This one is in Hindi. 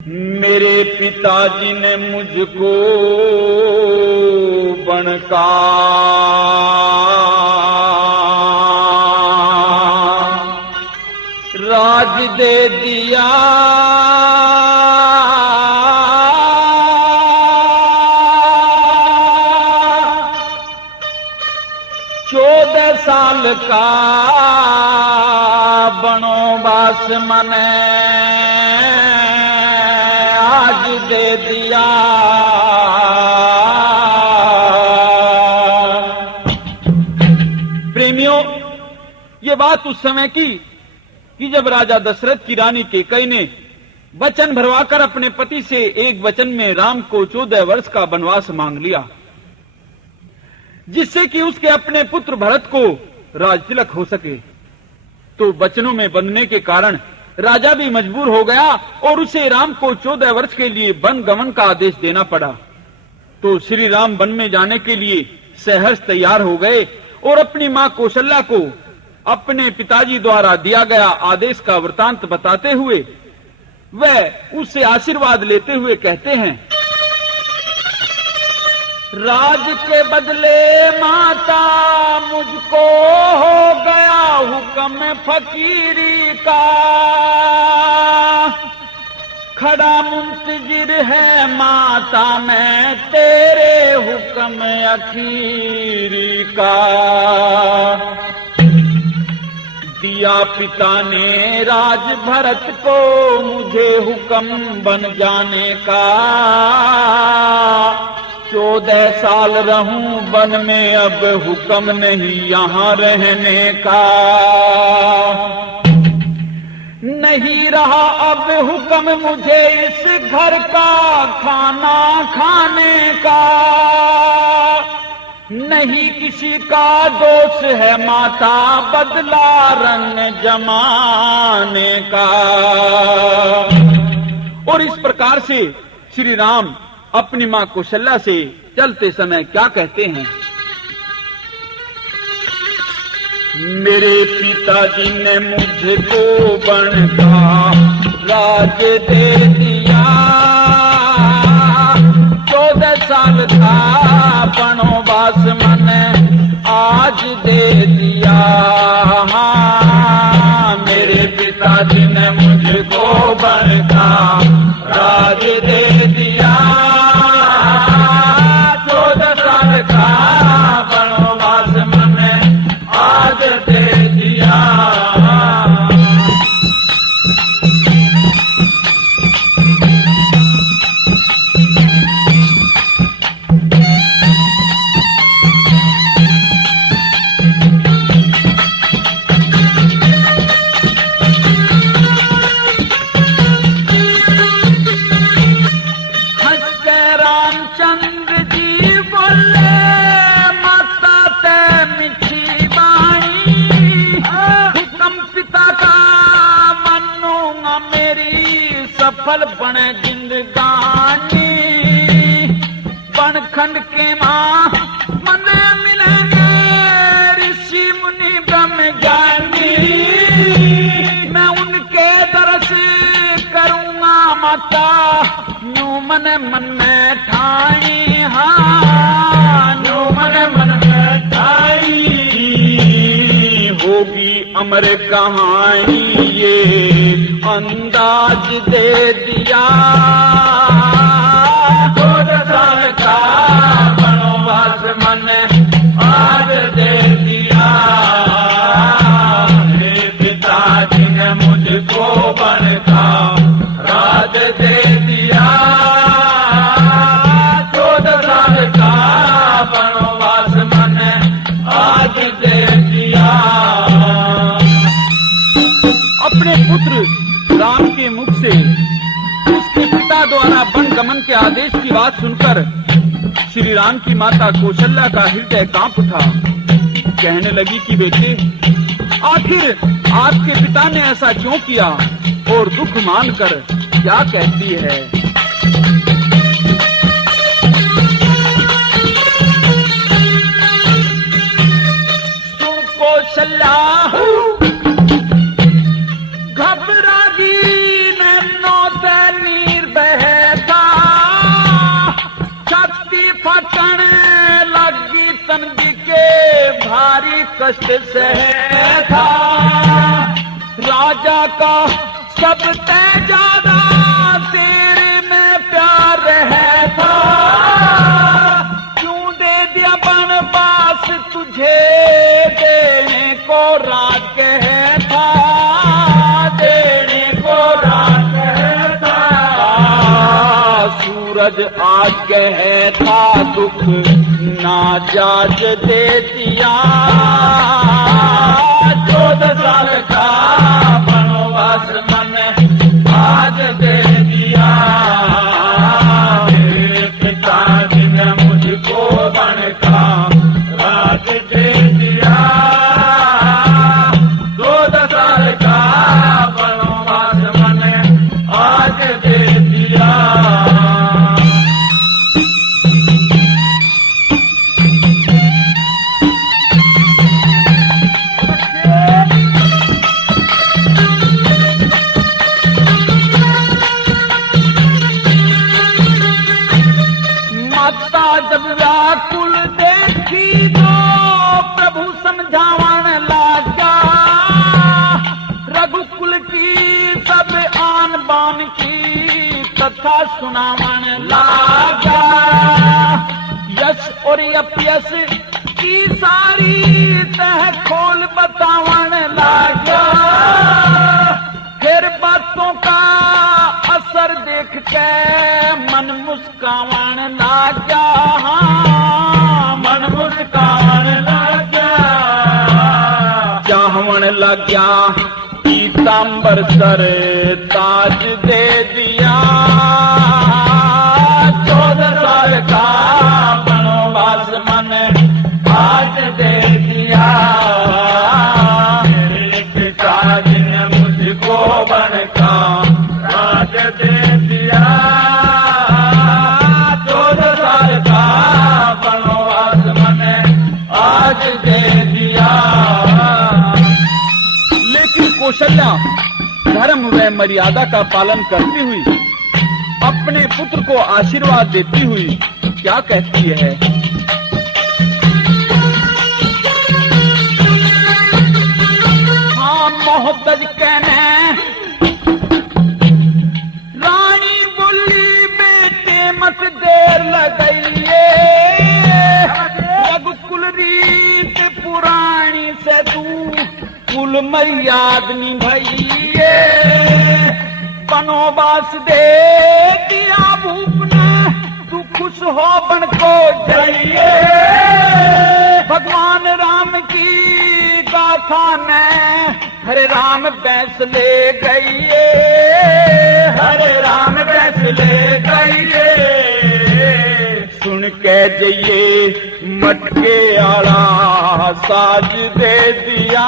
मेरे पिताजी ने मुझको बनका राज दे दिया। 14 साल का बनोवास मने आज दे दिया। प्रेमियों, ये बात उस समय की कि जब राजा दशरथ की रानी कैकेयी ने वचन भरवाकर अपने पति से एक वचन में राम को 14 वर्ष का वनवास मांग लिया, जिससे कि उसके अपने पुत्र भरत को राजतिलक हो सके। तो वचनों में बंधने के कारण राजा भी मजबूर हो गया और उसे राम को 14 वर्ष के लिए वन गमन का आदेश देना पड़ा। तो श्री राम वन में जाने के लिए सहर्ष तैयार हो गए और अपनी मां कौशल्या को अपने पिताजी द्वारा दिया गया आदेश का वृतांत बताते हुए वह उससे आशीर्वाद लेते हुए कहते हैं, राज के बदले माता मुझको हो गया हुक्म फकीरी का। खड़ा मुंतजिर है माता मैं तेरे हुक्म अखीरी का। दिया पिता ने राज भरत को मुझे हुक्म बन जाने का। 14 साल रहूं वन में अब हुक्म नहीं यहाँ रहने का। नहीं रहा अब हुक्म मुझे इस घर का खाना खाने का। नहीं किसी का दोष है माता बदला रंग जमाने का। और इस प्रकार से श्री राम अपनी मां कौशल्या से चलते समय क्या कहते हैं, मेरे पिताजी ने मुझको बनका राज दे दिया। 14 साल का बनोवास मने आज दे दिया। मेरे पिताजी ने मुझको बनका राज दे दिया। 14 साल का बनोवास मने आज दे दिया। सफल बने जिंदगानी बनखंड के मां मने मिलेंगे ऋषि मुनि ब्रह्म ज्ञानी। मैं उनके दर्श करूंगा माता न्यू मन मन में ठाई। हाँ न्यू मन में ठाई होगी अमर कहानी ये अंदाज दे दिया। 14 साल का बनोवास मने आज दे दिया। मेरे पिताजी ने मुझको बनका राज दे दिया। 14 साल का बनोवास मने आज दे दिया। अपने पुत्र राम के मुख से उसके पिता द्वारा वन गमन के आदेश की बात सुनकर श्री राम की माता कौशल्या का हृदय कांप उठा। कहने लगी कि बेटे, आखिर आपके पिता ने ऐसा क्यों किया और दुख मानकर क्या कहती है। सुन कौशल्या घबरा गी नैनो ते नीर भारी कष्ट सहे था। राजा का सबसे ज्यादा तेरे में प्यार है था। क्यों दे दिया बनवास तुझे, देने को राज कहे था, देने को राज कहे था। सूरज आज कहे था दुख ना जाज दे दिया। 14 साल का बनवास मन आज दे दिया। मेरे पिताजी ने मुझको बन का राज दे दिया। 14 साल का बनवास मन आज दे दिया। जब व्याकुल देखी तो प्रभु समझावन लागा। रघुकुल की सब आन बान की कथा सुनावन लागा। यश और अपयश की सारी तह खोल बतावन लागा। फिर बातों का असर देख के मन मुस्कावन लागा। मन मुस्कावन लागा। चाहवन लग्या पीतांबर सर ताज दे दिया। 14 साल का बनवास मन आज दे दिया। मेरे पिताजी ने मुझको बन का राज दे दिया। 14 साल का बनवास मैंने आज दे दिया। लेकिन कौशल्या धर्म व मर्यादा का पालन करती हुई अपने पुत्र को आशीर्वाद देती हुई क्या कहती है? हाँ मोहब्बत कहने मत देर लगाइए। रघुकुल रीत पुरानी से तू कुल मर्याद निभाइए। बनवास दे दिया भूप ने तू खुश हो बन को जाइए। भगवान राम की गाथा में हरे राम बैस ले गइए। हरे राम बैस ले गइए। सुन के जइए मटके आला साज दे दिया।